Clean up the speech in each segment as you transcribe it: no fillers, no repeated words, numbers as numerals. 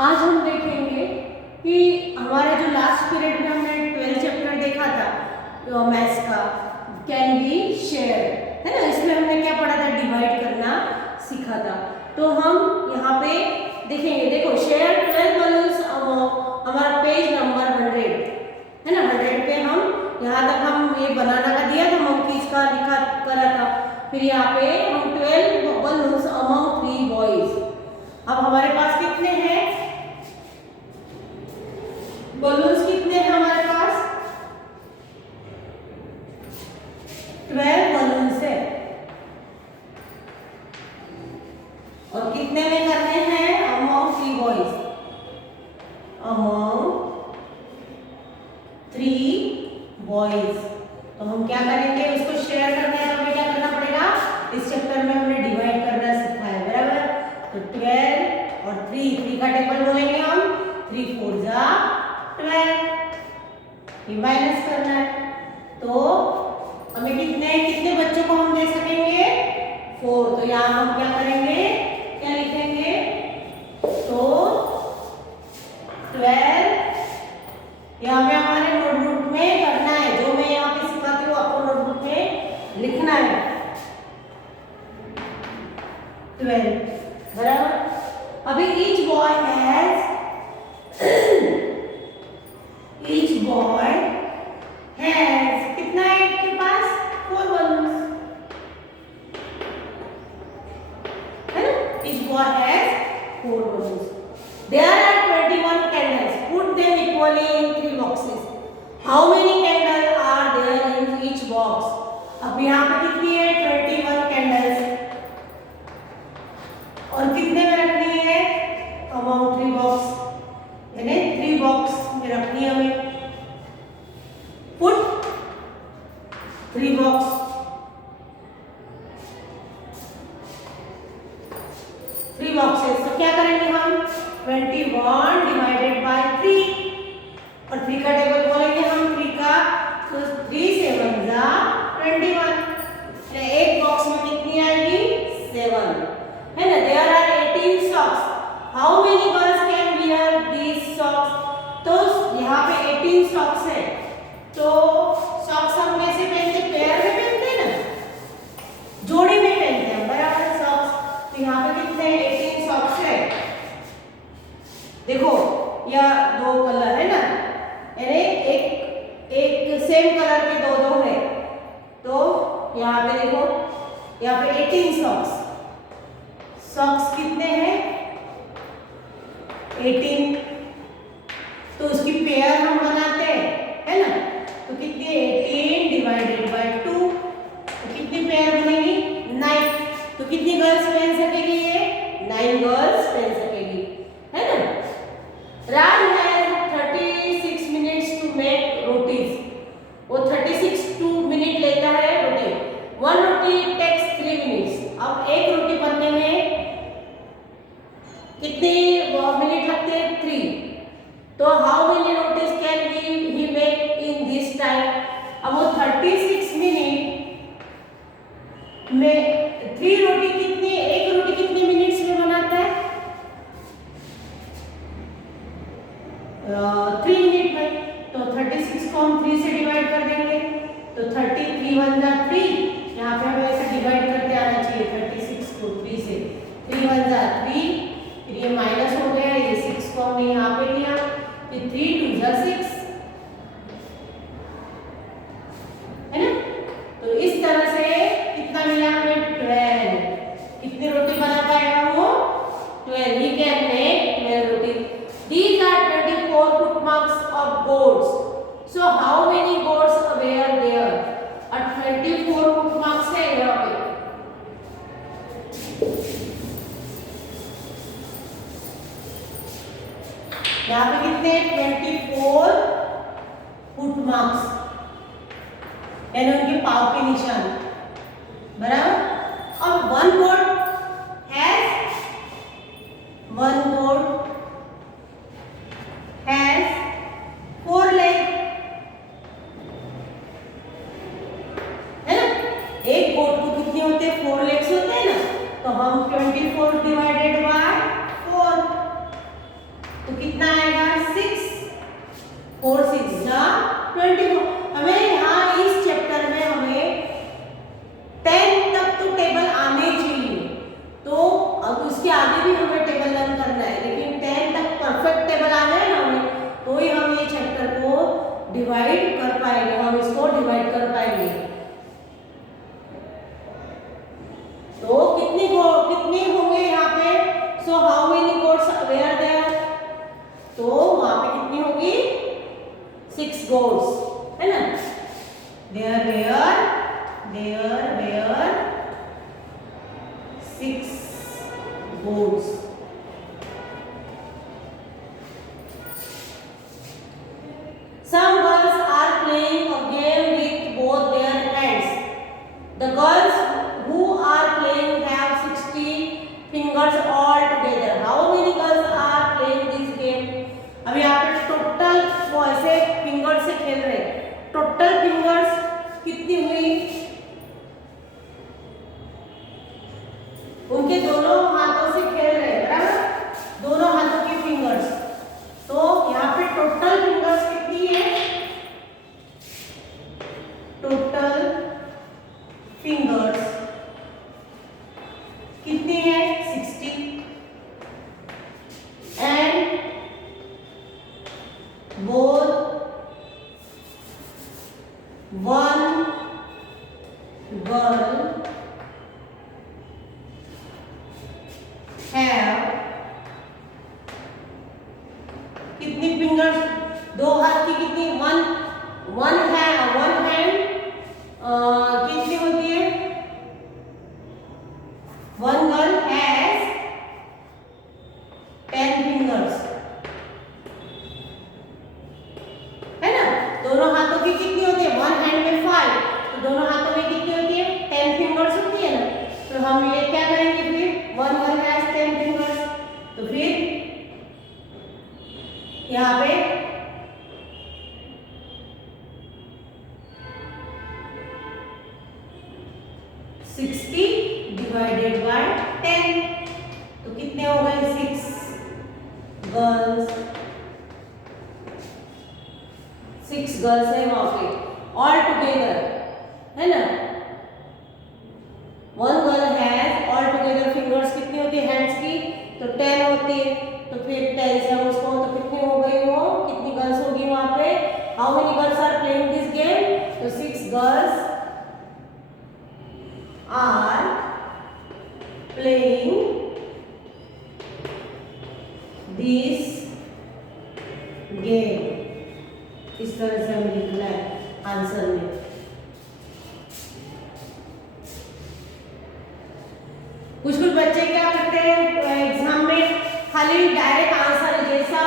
आज हम देखेंगे कि हमारे जो लास्ट पीरियड में हमने 12 चैप्टर देखा था मैथ्स का, कैन बी शेयर, है ना। इसमें हमने क्या पढ़ा था, डिवाइड करना सीखा था। तो हम यहाँ पे देखेंगे, देखो शेयर 12 बलून्स, हमारा पेज नंबर 100 है ना। 100 पे हम यहाँ तक हम ये बनाना का दिया था, मंकीज का लिखा करा था। फिर यहाँ पे हम 12 बलून्स अमंग 3 बॉयज। अब हमारे पास कितने हैं बलून्स, कितने हैं हमारे पास? 12 बलून्स है। और कितने में करने हैं? Among 3 boys, among 3 boys. तो हम क्या करेंगे, उसको शेयर करना है तो हमें क्या करना पड़ेगा, इस चैप्टर में हमने डिवाइड करना सीखा है, बराबर। तो 12 और 3 का टेबल बोलेंगे हम, 3 4 जा 12, ये माइनस करना है। तो हमें कितने बच्चों को हम दे सकेंगे? 4। तो यहाँ हम क्या करेंगे, क्या लिखेंगे? तो 12 यहाँ पे हमारे नोटबुक में करना है, जो मैं यहाँ पे सिखाती हूँ आपको नोटबुक में लिखना है 12, बराबर। अभी ईच बॉय हैज कितना है इसके पास? 4 बलून्स, है ना। Each boy has 4 balloons. There are 21 candles. Put them equally in 3 boxes. How many candles are there in each box? अब यहाँ पे कितनी है? 21 candles। और कितने में रखनी है? Among 3 box, यानी 3 box में रखनी है हमें। Put 3 box, 3 boxes। तो क्या करेंगे हम? 21 डिवाइडेड बाय 3, और 3 का टेबल बोलेंगे हम 3 का। तो 3 7 जा 21, एक बॉक्स में कितनी आएगी? 7, है ना। There are 18 socks. How many girls can wear these socks? तो यहाँ पे 18 सॉक्स है। तो सॉक्स हम कैसे पहनते? पेयर में पहनते हैं ना, जोड़ी में पहनते हैं, बराबर सॉक्स। तो यहाँ पे कितने? 18 सॉक्स है। देखो या 2 कलर है ना, यानी एक सेम कलर के दो है। तो यहाँ पे देखो, यहाँ पे 18 सॉक्स कितने हैं? 18। तो उसकी पेयर हम बनाते हैं, है ना। तो कितनी? 18 डिवाइडेड बाय 2, तो कितनी पेयर बनेगी? 9। तो कितनी गर्ल्स पहन सकेगी ये? 9 गर्ल्स पहन सकेगी, है ना। Ram has 36 minutes to make rotis. वो 36 मिनट लेता है रोटी। 1 रोटी takes 3 minutes. अब एक रोटी बनने में कितने मिनट लगते हैं? 3। तो how many rotis can he make in this time? अब वो 36 मिनट में 3 रोटी कितनी, एक रोटी कितने मिनट्स में बनाता है? 3 मिनट में। तो 36 को हम 3 से डिवाइड कर देंगे, तो 33 1 जा 3। यहाँ पे हमें ऐसे डिवाइड करते आना चाहिए 36 को 3 से। 3 1 जा 3, फिर ये माइनस हो गया, ये 6 को हमने यहाँ पे लिया, फिर 3 2 जा 6, है ना। तो इस तरह से कितना मिला हमें? 12। कितनी रोटी बना पाएगा वो? 12। He can make 12 roti. These are 24 footmarks of goats. So how many goats were there? 24 footmarks है यहाँ पे। यहाँ पे कितने? 24 footmarks, यानी उनके पाँव के निशान, बराबर। अब one goat has 4 legs, है ना। एक गोट को कितने होते हैं? 4 लेग्स होते हैं ना। तो हम 24 डिवाइडेड बाय 4, goats, है ना? There were 6 goats. Some girls are playing a game with both their hands. The girls who are playing have 60 fingers all together. How many girls are playing this game? अब यहाँ पे total वो ऐसे finger से खेल रहे हैं. Total fingers कितनी हुई? उनके दोनों हाथों से खेल रहे हैं, बराबर? दोनों हाथों की फिंगर्स. तो यहाँ पे टोटल फिंगर्स कितनी है? टोटल फिंगर्स कितनी है? 60. And both one girl have कितनी फिंगर्स? दो हाथ की कितनी? वन हैंड कितनी होती है? वन गर्ल हैज 10 फिंगर्स, है ना? दोनों हाथों की कितनी होती है? वन हैंड में 5, तो दोनों हाथों में कितनी होती है? 10 फिंगर्स होती है ना? तो हम ये क्या करेंगे फिर? One girl has 10 fingers. तो फिर यहाँ पे डिवाइडेड बाय 10, तो कितने हो गए? 6 गर्ल्स. 6 गर्ल्स है वहां पे ऑल टुगेदर, है ना? One girl has all together fingers कितनी होती है हैंड्स की? तो 10 होती है. तो फिर 10 से हम उसको तो कितनी हो गई? वो कितनी गर्ल्स होगी वहां पे? How many girls are playing this game? तो 6 girls are playing this game. इस तरह से हमें लिखना है आंसर में. कुछ बच्चे क्या करते हैं एग्जाम में? खाली डायरेक्ट आंसर जैसा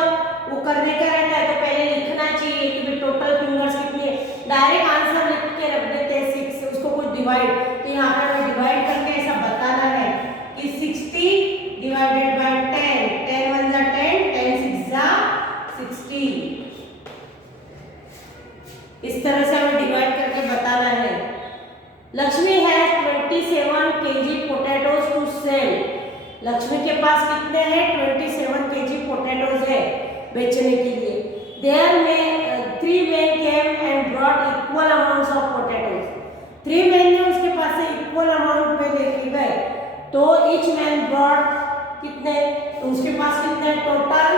वो करने का रहता है तो पहले लिखना चाहिए कि टोटल फिंगर्स कितनी है. डायरेक्ट आंसर लिख के रख देते हैं 6 से, उसको कुछ डिवाइड. तो यहाँ पर हमें डिवाइड करके ऐसा बताना है कि 60 डिवाइडेड बाय 10. 10 1 जा 10, 10 6 जा 60. इस तरह से हमें डिवाइड करके बताना है. Lakshmi has 27 kg potatoes to sell. Lakshmi के पास कितने हैं? 27 kg पोटैटोज है बेचने के लिए. देयर में 3 men came and brought equal amounts of potatoes. 3 men ने उसके पास से इक्वल अमाउंट पे लेके गए. तो each man brought कितने? तो उसके पास कितने टोटल?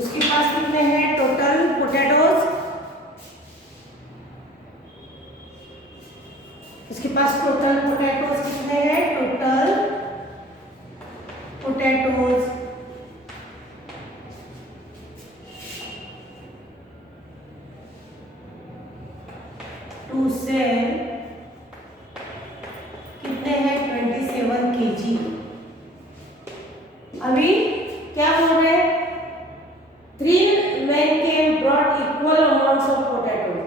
उसके पास कितने हैं टोटल पोटैटोज? उसके पास टोटल पोटैटोज कितने हैं? टोटल पोटैटोज टू सेल कितने हैं? 27 kg. अभी क्या बोल रहे हैं? 3 men came brought equal amounts of potatoes.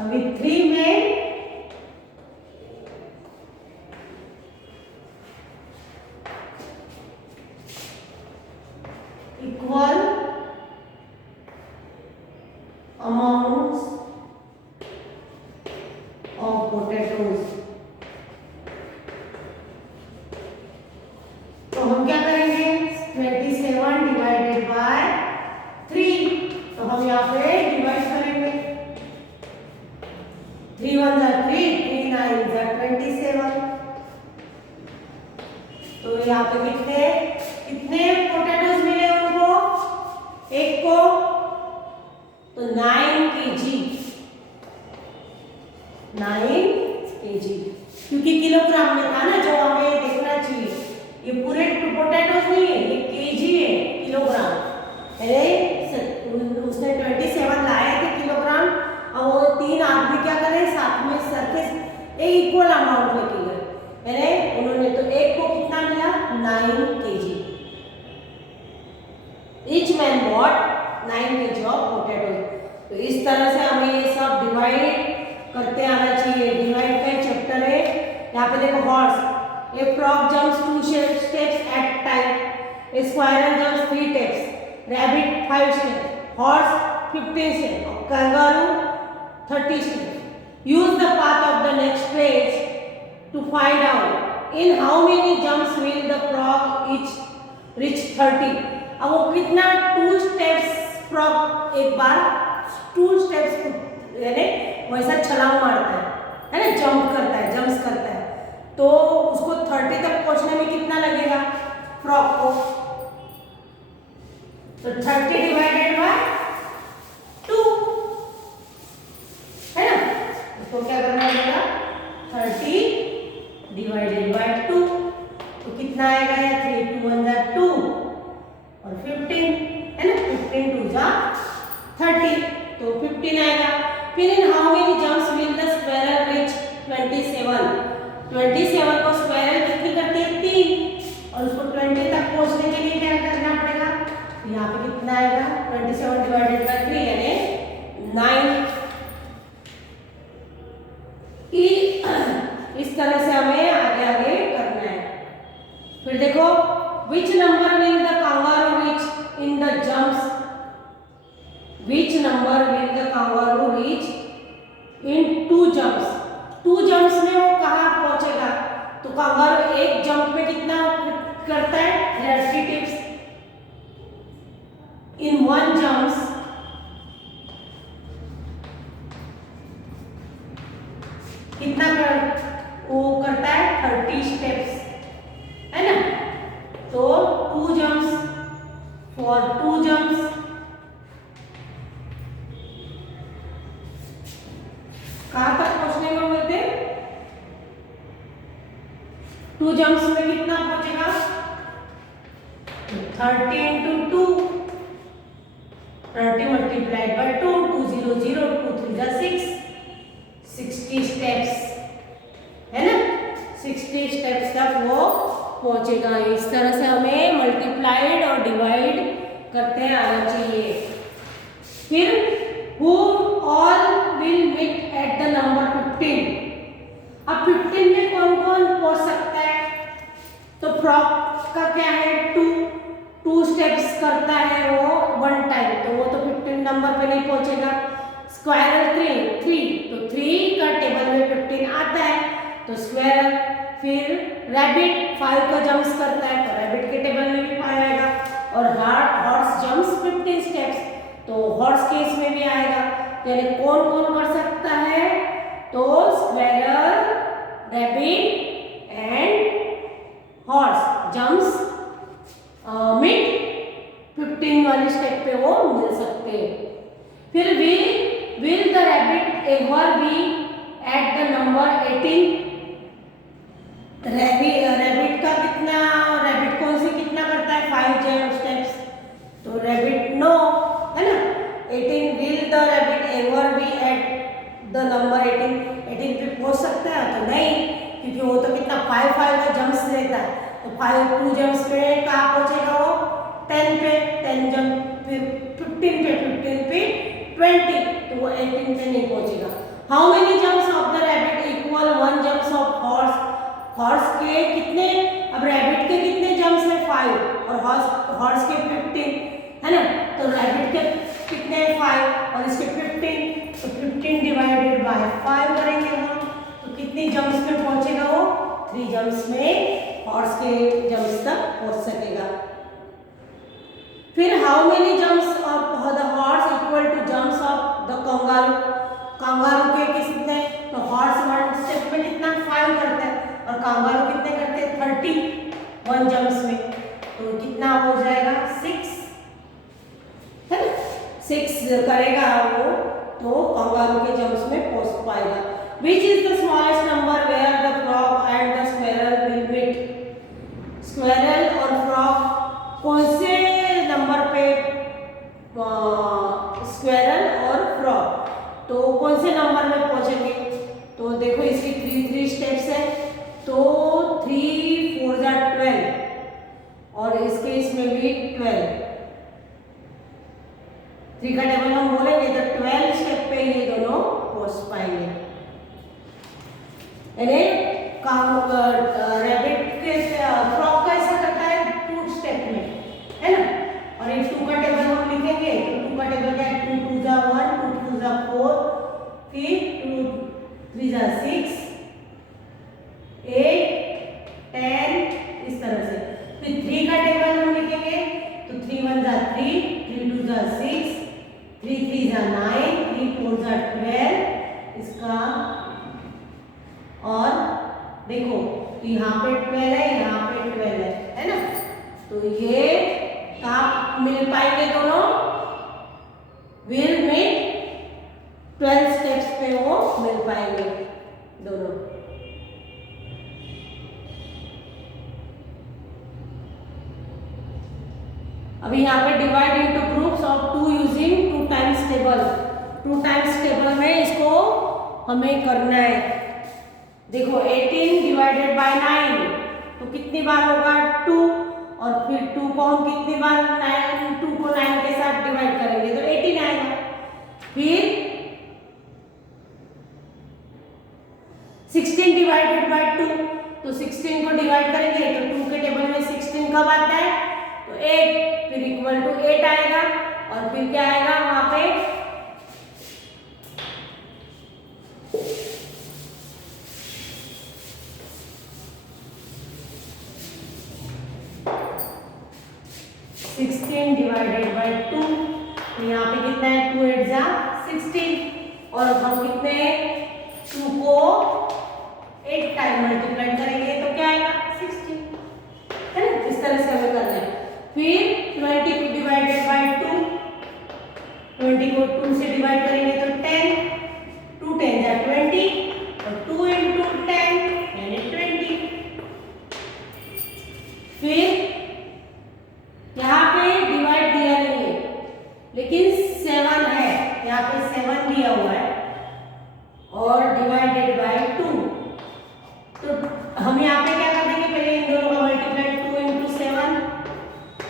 अभी 3 men equal amounts of potatoes. तो हम क्या करेंगे? 27 डिवाइडेड बाय 3. तो हम यहाँ पे डिवाइड करेंगे. 3 1 जा 3, 3 9 जा 27. तो यहाँ पे कितने पोटैटोज मिले उनको? एक को तो 9 kg. 9 kg क्योंकि किलोग्राम में था ना, जो हमें देखना चाहिए ये पूरे पोटैटोज नहीं है, ये केजी है, किलोग्राम। अरे उसने 27 लाए थे किलोग्राम, और वो 3 आदमी क्या करे साथ में सरफेस एक इक्वल अमाउंट लेके गए। अरे उन्होंने तो एक को कितना मिला 9 KG. Each man bot 9 KG of potato. तो इस तरह से हमें ये सब डिवाइड करते आना चाहिए। डिवाइड का चैप्टर है। यहाँ पे देखो horse, A frog jumps 2 steps at time, a squirrel jumps 3 steps, rabbit 5 steps, horse 15 steps, kangaroo 30 steps. Use the path of the next page to find out in how many jumps will the frog each reach 30. अब वो कितना 2 steps frog एक बार 2 steps यानी वैसा छलांग मारता है ना, जंप करता है, जंप्स करता है, तो उसको 30 तक पहुंचने में कितना लगेगा फ्रॉग को? तो 30 डिवाइडेड बाय 2 है ना, उसको क्या करना पड़ेगा 30 डिवाइडेड बाय 2, तो कितना आएगा? 3 2 1 जा 2 और 15 है ना, 15 2 जा 30, तो 15 आएगा। फिर in how many jumps will the squirrel reach 27? 27 को स्क्वायरल कितनी करती है 3, और उसको 20 तक पहुंचने के लिए क्या करना पड़ेगा? यहाँ पे कितना आएगा 27 डिवाइडेड बाय 3 यानी 9। इस तरह से हमें आगे आगे करना है। फिर देखो which number will the kangaroo reach in the jumps? Which number will the kangaroo reach in 2 jumps? 2 jumps में वो कहाँ पहुंचेगा? तो कंगारू एक जंप में कितना करता है? 30 टिप्स। In 1 jumps कितना वो करता है 30 स्टेप्स है ना, तो 2 jumps for 2 jumps कहाँ तक पहुंचने में बोलते? 2 जंप्स में कितना पहुंचेगा? 30 into 2, 30 multiplied by 2, 2 0 0, 2 3 जा 6, 60 स्टेप्स है ना, 60 स्टेप्स तक वो पहुंचेगा। इस तरह से हमें मल्टीप्लाइड और डिवाइड करते आना चाहिए। फिर who all will meet at the number 15? अब 15 में कौन कौन पहुंच सकता है? तो फ्रॉग का क्या है 2 स्टेप्स करता है वो 1 टाइम, तो वो तो 15 नंबर पे नहीं पहुंचेगा। स्क्वायरल 3, तो 3 का टेबल में 15 आता है, तो स्क्वायरल। फिर रैबिट 5 का जंप्स करता है, तो रैबिट के टेबल में भी 5 आएगा। और हॉर्स जंप्स 15 स्टेप्स, तो हॉर्स केस में भी आएगा। यानी कौन कौन कर सकता है? तो squirrel, rabbit and horse jumps mid 15 वाली स्टेप पे वो मिल सकते हैं। फिर will the rabbit ever be at the number 18? Rabbit का कितना, रैबिट कौन से कितना करता है 5 स्टेप्स, तो रैबिट नो है ना। 18 will the rabbit ever be at the number 18 पे पहुंच सकता है? तो नहीं, क्योंकि वो तो कितना 5 का जंप्स लेता है, तो 2 जंप्स पे कहाँ पहुंचेगा वो 10 पे, 10 जंप, फिर 15 पे 20, तो वो 18 पे नहीं पहुंचेगा। How many jumps of the rabbit equal 1 jumps of horse? Horse के कितने, अब रैबिट के कितने जंप्स है 5, और हॉर्स के 15 है ना, तो रैबिट के कितने 5 और इसके 15, तो 15 डिवाइडेड बाय 5 करेंगे हम, तो कितनी जंप्स में पहुंचेगा वो? 3 जंप्स में हॉर्स के जंप्स तक पहुंच सकेगा। फिर how many jumps of the horse equal to jumps of the kangaroo? Kangaroo के कितने, तो हॉर्स 1 स्टेप में कितना 5 करता है, और कंगारू कितने करते हैं 30 1 जंप्स में, तो कितना हो जाएगा 6 है ना, 6 करेगा वो, तो कंगारू के जंप्स में पहुंच पाएगा। Which is the smallest number where the frog and the squirrel will meet? Squirrel और फ्रॉग कौन से नंबर पे स्क्वेरल और फ्रॉग तो कौन से नंबर में पहुंचेंगे? तो देखो इसकी थ्री स्टेप्स है, तो 3 4 जा 12 और इसके इसमें भी 12। 3 का टेबल हम बोलेंगे तो 12 स्टेप पे ये दोनों पहुंच पाएंगे। यानी रैबिट के फ्रॉग कैसा करता है 2 स्टेप में, है ना। और एक 2 का टेबल हम लिखेंगे तो 2 का टेबल क्या है 2 2 जा 1 2 2 जा 4 फिर 2 3 जा 6 8 10 इस तरह से। फिर 3 का टेबल हम लिखेंगे तो 3 1 जा 3 3 2 जा 6 3 3 जा 9 3 4 जा 12 इसका। और देखो तो यहाँ पे 12 है, यहाँ पे 12 है ना। तो ये कहाँ मिल पाएंगे दोनों? विल में 12 स्टेप्स पे वो मिल पाएंगे दोनों। अभी यहाँ पे divide into groups of 2 using 2 times table. 2 times table में इसको हमें करना है। देखो 18 डिवाइडेड बाय 9 तो कितनी बार होगा 2 और फिर 2 को हम कितनी बार 2 को 9 के साथ डिवाइड करेंगे तो 18 आएगा। फिर 16 डिवाइडेड बाय 2 तो 16 को डिवाइड करेंगे तो 2 के टेबल में 16 कब आता है तो 8 फिर इक्वल टू 8 आएगा। और फिर क्या आएगा वहां पे 16 डिवाइडेड बाय 2 तो यहाँ पे कितना है 2 8 जा 16 और हम कितने 2 को 8 टाइम मल्टीप्लाई करेंगे तो क्या आएगा 16, है ना। इस तरह से हमें करना है। फिर 20 को डिवाइडेड बाय 2 20 को 2 से डिवाइड करेंगे तो 10 2 10 जा 20 और 2 into 10 यानी 20। फिर यहाँ पे डिवाइड दिया नहीं है लेकिन 7 है, यहाँ पे 7 दिया हुआ है और डिवाइडेड बाय 2 तो हम यहाँ पे क्या कर देंगे पहले इन दोनों का मल्टीप्लाई 2 into 7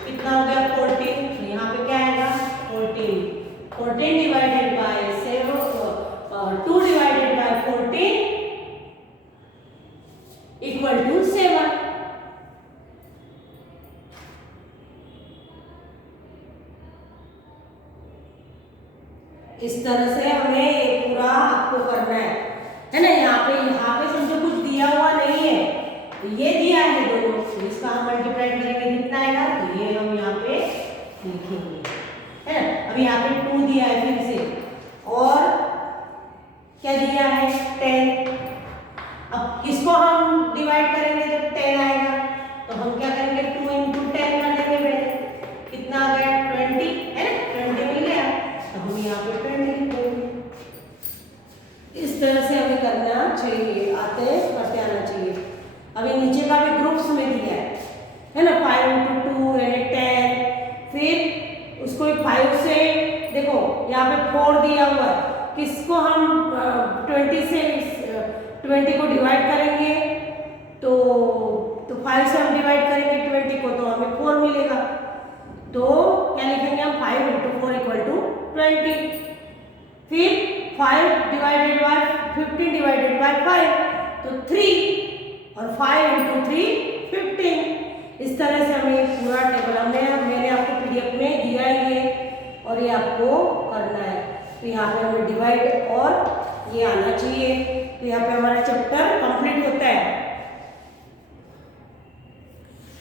कितना हो गया 14। तो यहाँ पे क्या आएगा 14 divided by 7 2 divided by 14 equal to 7। इस तरह से हमें ये पूरा आपको करना है ना। यहाँ पे समझो कुछ दिया हुआ नहीं है तो ये दिया है दोनों तो इसका हम मल्टीप्लाई करेंगे कितना आएगा तो ये हम यहाँ पे लिखेंगे, है ना। अभी यहाँ पे 2 दिया है फिर से और क्या दिया है 10। अब इसको हम डिवाइड करेंगे तो 10 आएगा तो हम क्या करेंगे 2 into 10 कर देंगे पहले कितना आ गया 20, है ना 20 मिल गया तो हम यहाँ पे 20 लिख देंगे। इस तरह से हमें करना चाहिए, करते आना चाहिए। अभी नीचे का भी ग्रुप्स में दिया है ना 5 into 2 यानी 10। फिर उसको 5 से देखो यहाँ पे 4 दिया हुआ है किसको हम 20 से 20 को डिवाइड करेंगे तो 5 से हम डिवाइड करेंगे 20 को तो हमें 4 मिलेगा। तो क्या लिखेंगे हम 5 into 4 इक्वल टू 20। फिर 5 डिवाइडेड बाय 15 डिवाइडेड बाय 5 तो 3 और 5 into 3 15। इस तरह से हमें पूरा टेबल मैंने आपको पीडीएफ में दिया ही है और ये आपको करना है। तो यहाँ पे हमें डिवाइड और ये आना चाहिए तो यहाँ पे हमारा चैप्टर कंप्लीट होता है।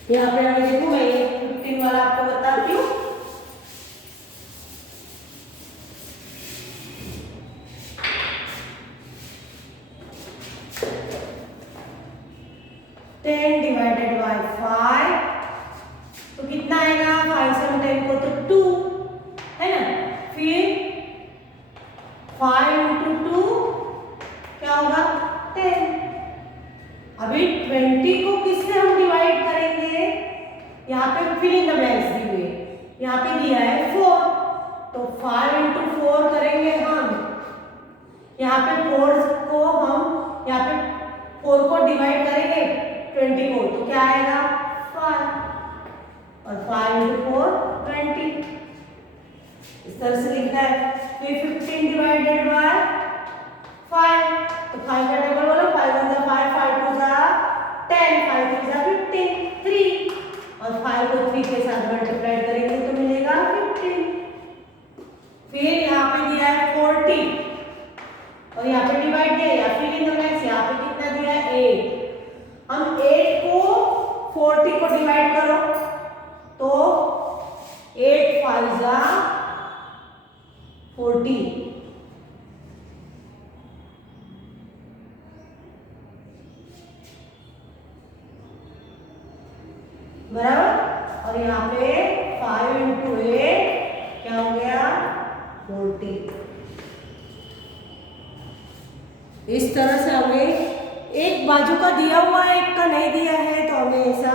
यहाँ पे हमें देखो मैं ये 15 वाला आपको बताती हूँ। डिवाइडेड बाय 5 तो कितना आएगा 5 से 10 को तो 2, है ना। फिर 5 into 2 क्या होगा 10। अभी 20 को किससे हम डिवाइड करेंगे यहाँ पे फिल इन द ब्लैंक्स दी हुई है, यहाँ पे दिया है 4, तो 5 into 4 करेंगे हम। यहाँ पे 4 को हम यहाँ पे 4 को डिवाइड करेंगे 20 को, तो क्या आएगा 5, और 5 into 4 20, इस तरह से लिखना है। फिर 15 डिवाइडेड बाय 5, तो 5 का टेबल बोलो, 5 1 जा 5, 5 2 जा 10, 5 3 जा 15, 3, और 5 को 3 के साथ मल्टीप्लाई करेंगे तो मिलेगा 15। फिर यहाँ पे दिया है 40, और यहाँ पे डिवाइड दिया, या फिर इन द ब्लैंक्स, यहाँ पे कितना दिया है 8। हम 8 को 40 को डिवाइड करो तो 8 5 जा 40, बराबर। और यहाँ पे 5 into 8 क्या हो गया 40। इस तरह से हमें एक बाजू का दिया हुआ है, एक का नहीं दिया है, तो हमें ऐसा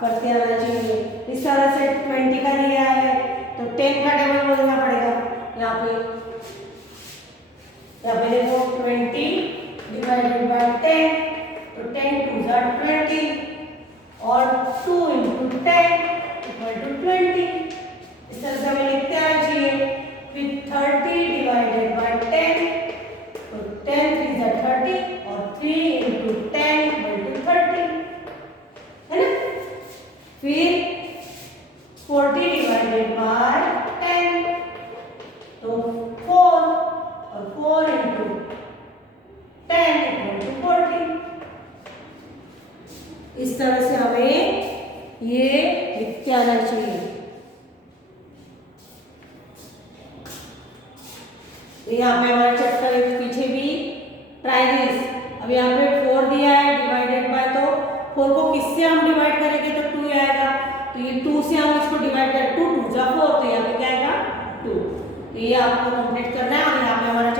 करते आना चाहिए। इस तरह से 20 का दिया है तो 10 का टेबल बोलना पड़ेगा। यहाँ पे देखो 20 डिवाइडेड बाय 10, तो 10 2 जा 20, और 2 into 10 इक्वल टू 20। इस तरह से हमें लिखते आना चाहिए। फिर 30 डिवाइडेड बाय 10, तो 10 3 जा 30, और 3 into 10 इक्वल टू 30, है ना। फिर 40 डिवाइडेड बाय 10, तो 4, और 4 into 10 इक्वल टू 40। इस तरह से हमें ये लिखते आना चाहिए। तो यहाँ पे हमारे चैप्टर के पीछे भी ट्राई दिस। अब यहाँ पे 4 दिया है डिवाइडेड बाय, तो 4 को किससे हम डिवाइड करेंगे तो 2 आएगा, तो ये 2 से हम इसको डिवाइड करें, 2 2 जा 4, तो यहाँ पे क्या आएगा 2। तो ये आपको कंप्लीट करना है। और यहाँ पे हमारा